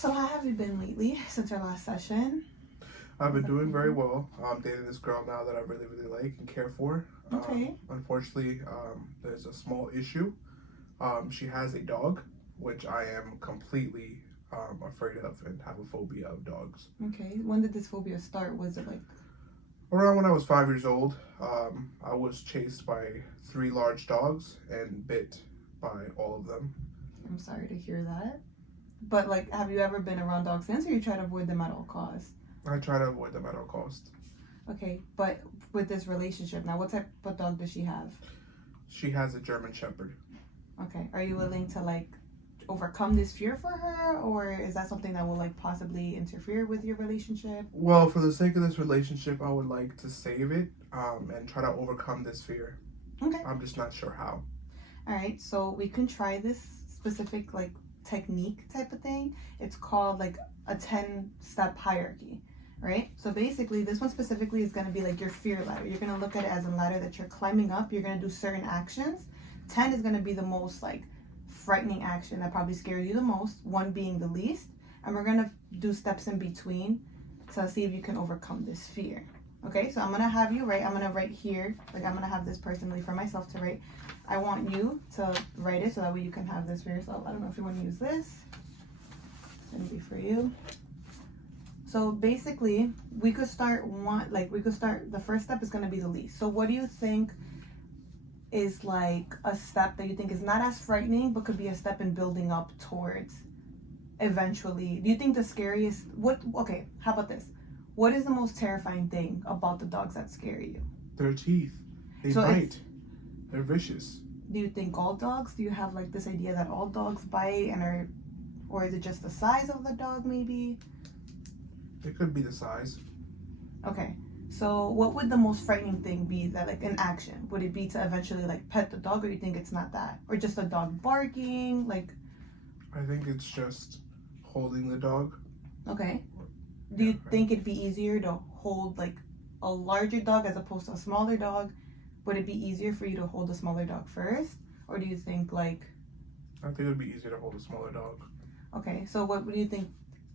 So how have you been lately since our last session? I've been doing very well. I'm dating this girl now that I really, really like and care for. Okay. Unfortunately, there's a small issue. She has a dog, which I am completely afraid of and have a phobia of dogs. Okay. When did this phobia start? Was it like, Around when I was 5 years old, I was chased by three large dogs and bit by all of them. I'm sorry to hear that. But like, have you ever been around dogs since, or you try to avoid them at all costs? I try to avoid them at all costs. Okay. But with this relationship now, what type of dog does she have? She has a German Shepherd. Okay. Are you willing to like overcome this fear for her, or is that something that will like possibly interfere with your relationship? Well, for the sake of this relationship, I would like to save it and try to overcome this fear. Okay. I'm just not sure how. All right. So we can try this specific like technique type of thing. It's called like a 10-step hierarchy, right? So basically this one specifically is going to be like your fear ladder. You're going to look at it as a ladder that you're climbing up. You're going to do certain actions. 10 is going to be the most like frightening action that probably scares you the most, 1 being the least, and we're going to do steps in between to see if you can overcome this fear. Okay, so I'm going to have you write. I'm going to write here, like I'm going to have this personally for myself to write. I want you to write it so that way you can have this for yourself. I don't know if you want to use this. It's going to be for you. So basically, we could start the first step is going to be the least. So what do you think is like a step that you think is not as frightening but could be a step in building up towards eventually? Do you think the scariest, okay, how about this? What is the most terrifying thing about the dogs that scare you? Their teeth. They So bite. They're vicious. Do you think all dogs? Do you have like this idea that all dogs bite and are, or is it just the size of the dog maybe? It could be the size. Okay. So what would the most frightening thing be that like an action? Would it be to eventually like pet the dog, or do you think it's not that? Or just a dog barking? Like, I think it's just holding the dog. okay. Do you think it'd be easier to hold like a larger dog as opposed to a smaller dog? Would it be easier for you to hold the smaller dog first? Or do you think like, I think it would be easier to hold a smaller dog. okay, so what do you think?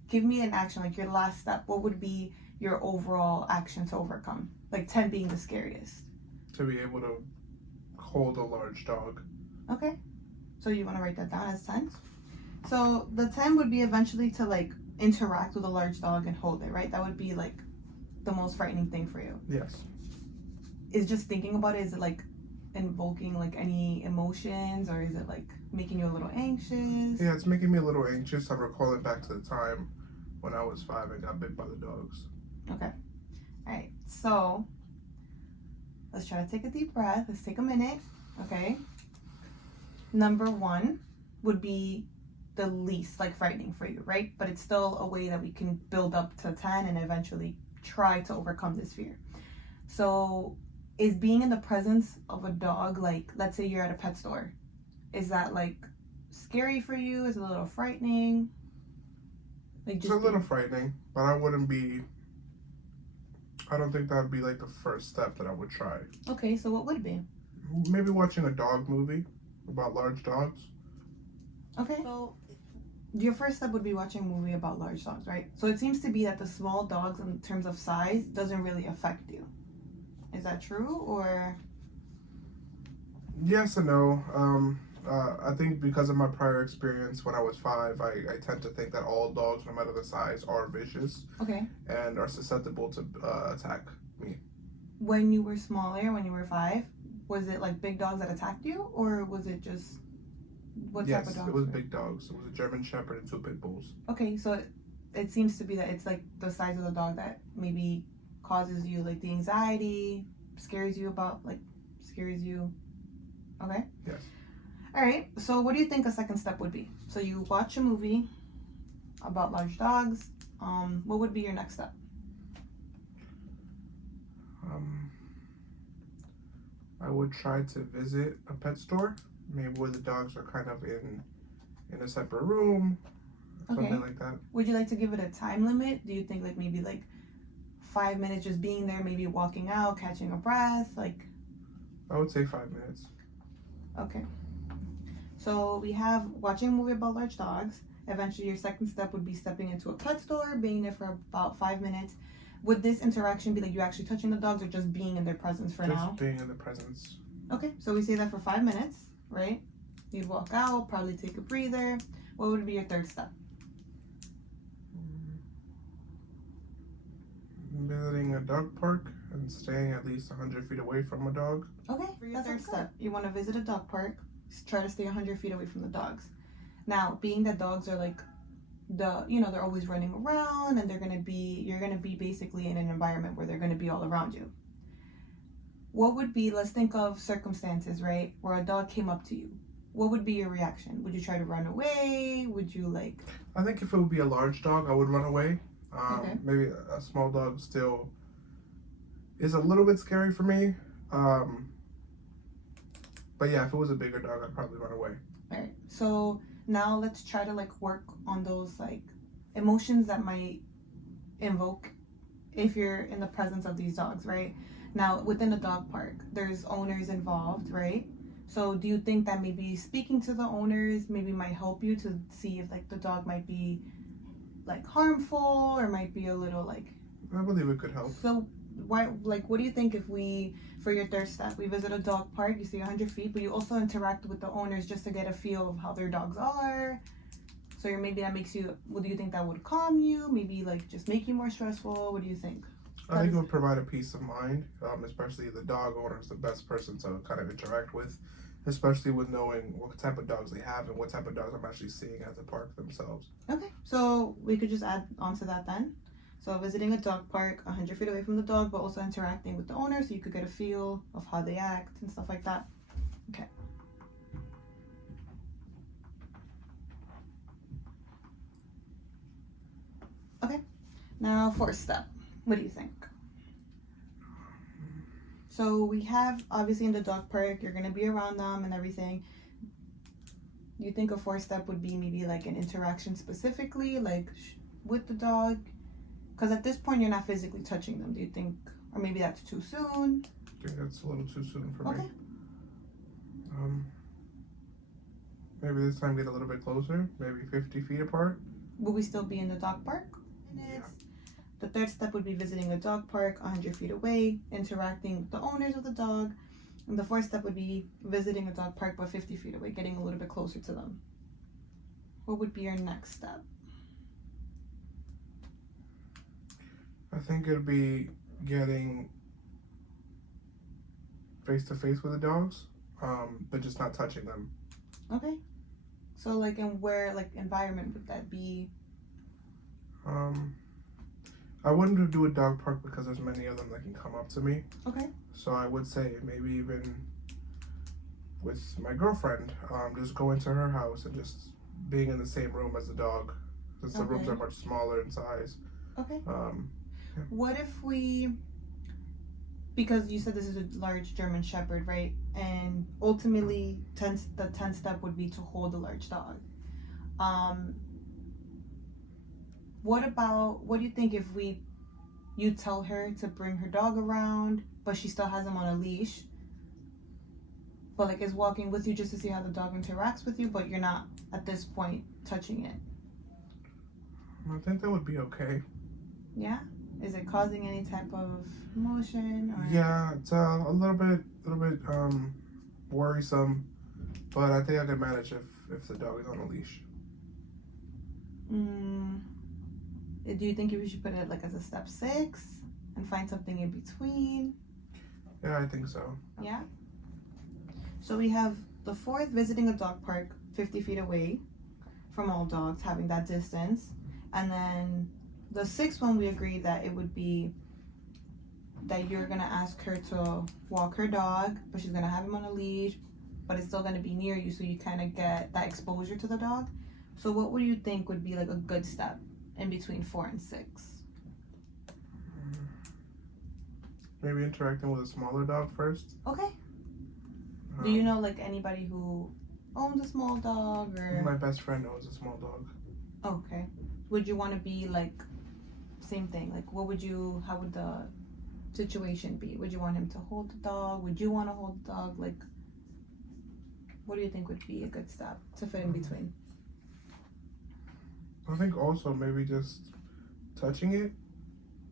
Give me an action, like your last step. What would be your overall action to overcome? Like 10 being the scariest. To be able to hold a large dog. Okay. So you want to write that down as 10? So the 10 would be eventually to like interact with a large dog and hold it, right? That would be like the most frightening thing for you. Yes. Is just thinking about it, is it like invoking like any emotions, or is it like making you a little anxious? Yeah, it's making me a little anxious. I'm recalling back to the time when I was 5 and got bit by the dogs. Okay. All right. So let's try to take a deep breath. Let's take a minute. Okay. Number 1 would be the least like frightening for you, right? But it's still a way that we can build up to 10 and eventually try to overcome this fear. So is being in the presence of a dog, like let's say you're at a pet store, is that like scary for you? Is it a little frightening? Like It's a little frightening, but I don't think that would be like the first step that I would try. Okay, so what would it be? Maybe watching a dog movie about large dogs. Okay. So your first step would be watching a movie about large dogs, right? So it seems to be that the small dogs in terms of size doesn't really affect you. Is that true, or? Yes and no. I think because of my prior experience when I was 5, I tend to think that all dogs, no matter the size, are vicious Okay. and are susceptible to attack me. When you were smaller, when you were 5, was it like big dogs that attacked you, or was it just what type of Yes, dogs? it was were big dogs. It was a German Shepherd and 2 pit bulls. Okay, so it seems to be that it's like the size of the dog that maybe causes you like the anxiety, scares you. Okay. Yes. All right. So what do you think a second step would be? So you watch a movie about large dogs. What would be your next step? I would try to visit a pet store, maybe where the dogs are kind of in a separate room, something like that. Would you like to give it a time limit? Do you think like maybe like 5 minutes just being there, maybe walking out, catching a breath, like? I would say 5 minutes. Okay. So we have watching a movie about large dogs, Eventually, your second step would be stepping into a pet store, being there for about 5 minutes. Would this interaction be like you actually touching the dogs or just being in their presence for now? Just being in the presence. Okay, so we say that for 5 minutes, right? You'd walk out, probably take a breather. What would be your third step? Visiting a dog park and staying at least 100 feet away from a dog. Okay, for your third step, you want to visit a dog park, try to stay 100 feet away from the dogs. Now, being that dogs are like they're always running around and you're gonna be basically in an environment where they're gonna be all around you. What would be, let's think of circumstances, right, where a dog came up to you. What would be your reaction? Would you try to run away? Would you like... I think if it would be a large dog, I would run away. Okay. Maybe a small dog still is a little bit scary for me. But yeah, if it was a bigger dog, I'd probably run away. All right. So now let's try to like work on those like emotions that might invoke if you're in the presence of these dogs, right? Now, within a dog park, there's owners involved, right? So do you think that maybe speaking to the owners maybe might help you to see if like the dog might be like harmful or might be a little like... I believe it could help. So why, like, what do you think if we, for your third step, we visit a dog park, you see 100 feet, but you also interact with the owners just to get a feel of how their dogs are. So maybe that makes you, what do you think that would calm you? Maybe like just make you more stressful? What do you think? I think it would provide a peace of mind, especially the dog owner is the best person to kind of interact with, especially with knowing what type of dogs they have and what type of dogs I'm actually seeing at the park themselves. Okay, so we could just add on to that then. So visiting a dog park 100 feet away from the dog, but also interacting with the owner so you could get a feel of how they act and stuff like that. Okay. Okay, now fourth step. What do you think? So we have, obviously in the dog park, you're going to be around them and everything. You think a fourth step would be maybe like an interaction specifically, like with the dog? Because at this point, you're not physically touching them. Do you think, or maybe that's too soon? I think that's a little too soon for Okay. me. Maybe this time get a little bit closer, maybe 50 feet apart. Will we still be in the dog park? Yeah. The third step would be visiting a dog park 100 feet away, interacting with the owners of the dog. And the fourth step would be visiting a dog park but 50 feet away, getting a little bit closer to them. What would be your next step? I think it'd be getting face to face with the dogs, but just not touching them. Okay. So like in where, like environment would that be? I wouldn't do a dog park because there's many of them that can come up to me. Okay. So I would say maybe even with my girlfriend, just go into her house and just being in the same room as the dog, since the rooms are much smaller in size. Okay. Yeah. What if we, because you said this is a large German Shepherd, right? And ultimately, the 10th step would be to hold a large dog. What do you think if you tell her to bring her dog around, but she still has him on a leash, but like is walking with you just to see how the dog interacts with you, but you're not at this point touching it? I think that would be okay. Yeah? Is it causing any type of emotion? Or? Yeah, it's a little bit worrisome, but I think I could manage if the dog is on a leash. Do you think we should put it like as a step 6 and find something in between? Yeah, I think so. Yeah. So we have the 4th, visiting a dog park 50 feet away from all dogs, having that distance. And then the 6th one, we agreed that it would be that you're going to ask her to walk her dog, but she's going to have him on a leash, but it's still going to be near you so you kind of get that exposure to the dog. So what would you think would be like a good step in between 4 and 6? Maybe interacting with a smaller dog first. Okay. Do you know like anybody who owns a small dog or? My best friend owns a small dog. Okay. Would you want to be like, same thing, like how would the situation be? Would you want him to hold the dog? Would you want to hold the dog? Like, what do you think would be a good step to fit in between? I think also maybe just touching it,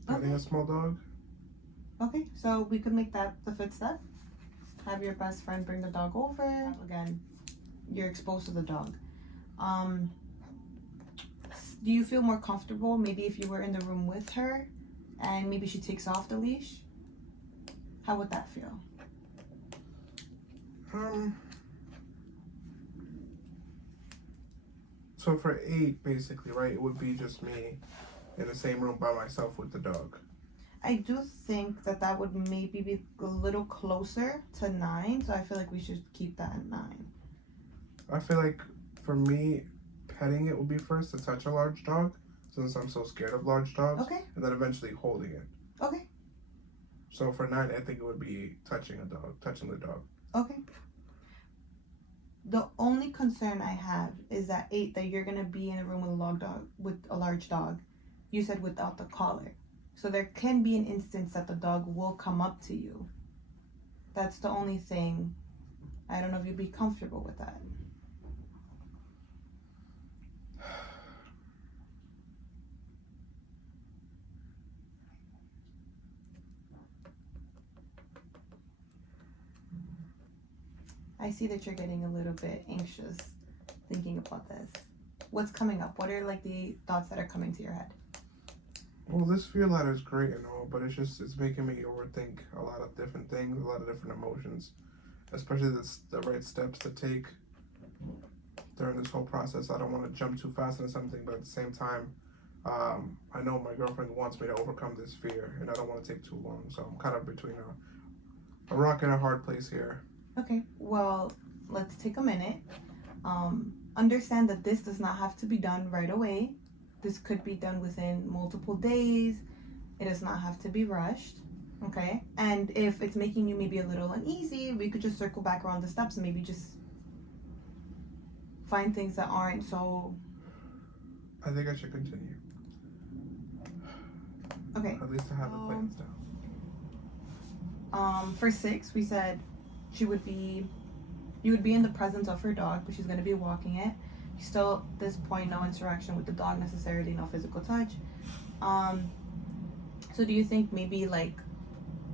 petting Okay. a small dog. Okay, so we could make that the fifth step. Have your best friend bring the dog over. Again, you're exposed to the dog. Do you feel more comfortable maybe if you were in the room with her and maybe she takes off the leash? How would that feel? So for 8, basically, right, it would be just me in the same room by myself with the dog. I do think that would maybe be a little closer to 9, so I feel like we should keep that at 9. I feel like for me, petting it would be first to touch a large dog, since I'm so scared of large dogs, Okay, and then eventually holding it. okay, So for 9, I think it would be touching the dog. okay. The only concern I have is that 8, that you're gonna be in a room with a large dog. You said without the collar. So there can be an instance that the dog will come up to you. That's the only thing. I don't know if you'd be comfortable with that. I see that you're getting a little bit anxious thinking about this. What's coming up? What are like the thoughts that are coming to your head? Well, this fear ladder is great and all, but it's making me overthink a lot of different things, a lot of different emotions, especially the right steps to take during this whole process. I don't want to jump too fast into something, but at the same time, I know my girlfriend wants me to overcome this fear, and I don't want to take too long. So I'm kind of between a rock and a hard place here. Okay, well, let's take a minute. Understand that this does not have to be done right away. This could be done within multiple days. It does not have to be rushed, okay? And if it's making you maybe a little uneasy, we could just circle back around the steps and maybe just find things that aren't so... I think I should continue. Okay. At least I have the plans down. For 6, we said you would be in the presence of her dog, but she's going to be walking it. Still, at this point, no interaction with the dog necessarily, no physical touch. So do you think maybe like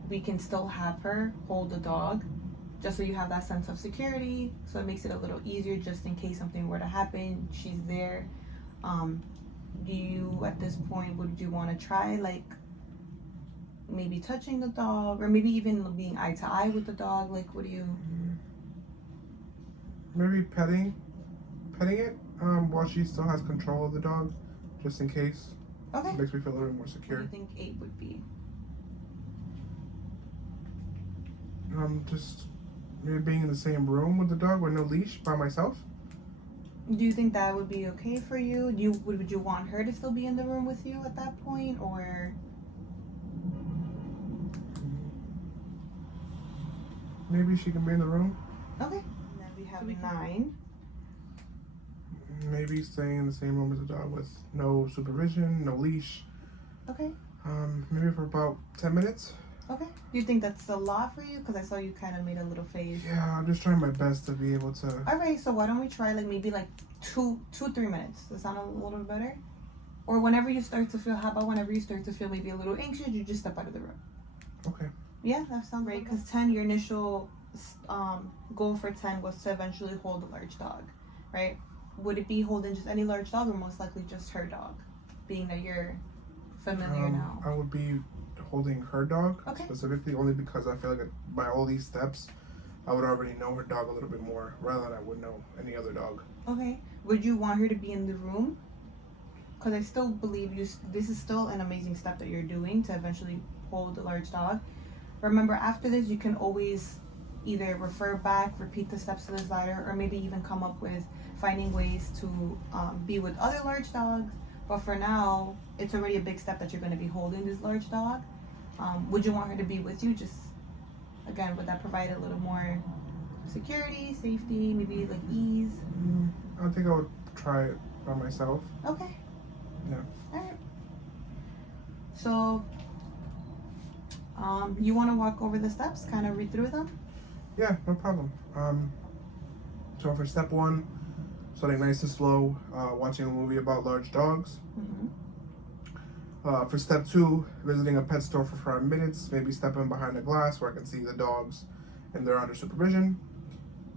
we can still have her hold the dog just so you have that sense of security, so it makes it a little easier just in case something were to happen, she's there. Do you, at this point, would you want to try like maybe touching the dog, or maybe even being eye to eye with the dog? Like, what do you... Maybe petting it while she still has control of the dog, just in case. Okay. It makes me feel a little bit more What secure. do you think 8 would be? Just maybe being in the same room with the dog with no leash by myself. Do you think that would be okay for you? Would you want her to still be in the room with you at that point, or? Maybe she can be in the room. Okay. And then we have 9. Maybe staying in the same room as the dog with no supervision, no leash. Okay. Maybe for about 10 minutes. Okay. Do you think that's a lot for you? Because I saw you kind of made a little face. Yeah, I'm just trying my best to be able to. All right. So why don't we try like maybe like 3 minutes? Does that sound a little better? Or whenever you start to feel, how about whenever you start to feel maybe a little anxious, you just step out of the room? Okay. Yeah, that sounds great. Because 10, your initial goal for 10 was to eventually hold a large dog, right? Would it be holding just any large dog, or most likely just her dog, being that you're familiar now? I would be holding her dog specifically, only because I feel like by all these steps, I would already know her dog a little bit more rather than I would know any other dog. Okay. Would you want her to be in the room? Because I still believe this is still an amazing step that you're doing to eventually hold a large dog. Remember, after this, you can always either refer back, repeat the steps to this ladder, or maybe even come up with finding ways to be with other large dogs. But for now, it's already a big step that you're going to be holding this large dog. Would you want her to be with you? Just, again, would that provide a little more security, safety, maybe like ease? I think I would try it by myself. Okay. Yeah. All right. So, you want to walk over the steps, kind of read through them? Yeah, no problem. So for step 1, starting nice and slow, watching a movie about large dogs. For step 2, visiting a pet store for 5 minutes, maybe stepping behind a glass where I can see the dogs and they're under supervision.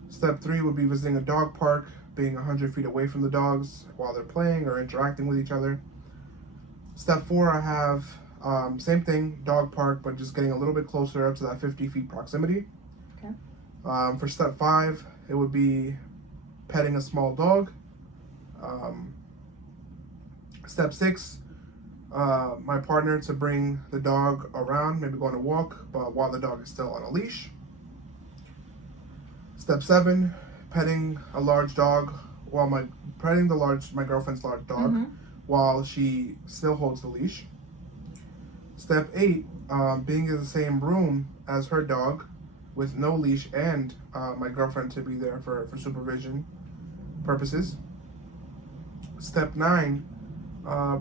Step 3 would be visiting a dog park, being 100 feet away from the dogs while they're playing or interacting with each other. Step 4, I have same thing, dog park, but just getting a little bit closer up to that 50 feet proximity. Okay. For step 5, it would be petting a small dog. Step 6, my partner to bring the dog around, maybe go on a walk, but while the dog is still on a leash. Step 7, petting a large dog while my girlfriend's large dog while she still holds the leash. Step 8, being in the same room as her dog with no leash and my girlfriend to be there for supervision purposes. Step 9,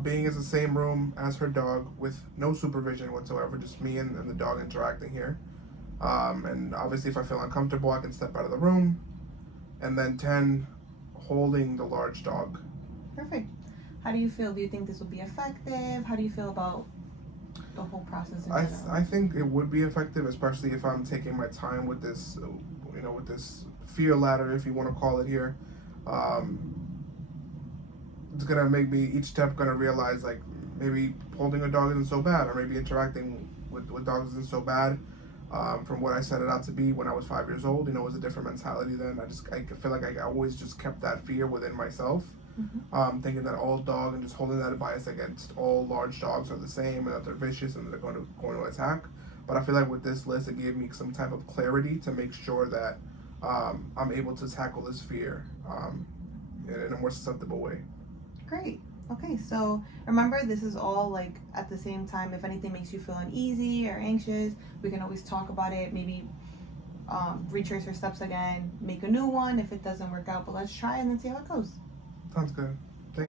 being in the same room as her dog with no supervision whatsoever, just me and the dog interacting here. And obviously if I feel uncomfortable, I can step out of the room. And then 10, holding the large dog. Perfect. How do you feel? Do you think this will be effective? How do you feel about the whole process in general? I think it would be effective, especially if I'm taking my time with this, with this fear ladder, if you want to call it here. It's gonna make me each step gonna realize like maybe holding a dog isn't so bad, or maybe interacting with dogs isn't so bad. From what I set it out to be when I was 5 years old, it was a different mentality then. I feel like I always just kept that fear within myself, thinking that all dog and just holding that bias against all large dogs are the same and that they're vicious and they're going to attack. But I feel like with this list, it gave me some type of clarity to make sure that I'm able to tackle this fear in a more susceptible way. Great. Okay, so remember, this is all like at the same time. If anything makes you feel uneasy or anxious, we can always talk about it. Maybe retrace your steps again, make a new one if it doesn't work out. But let's try and then see how it goes. Sounds good.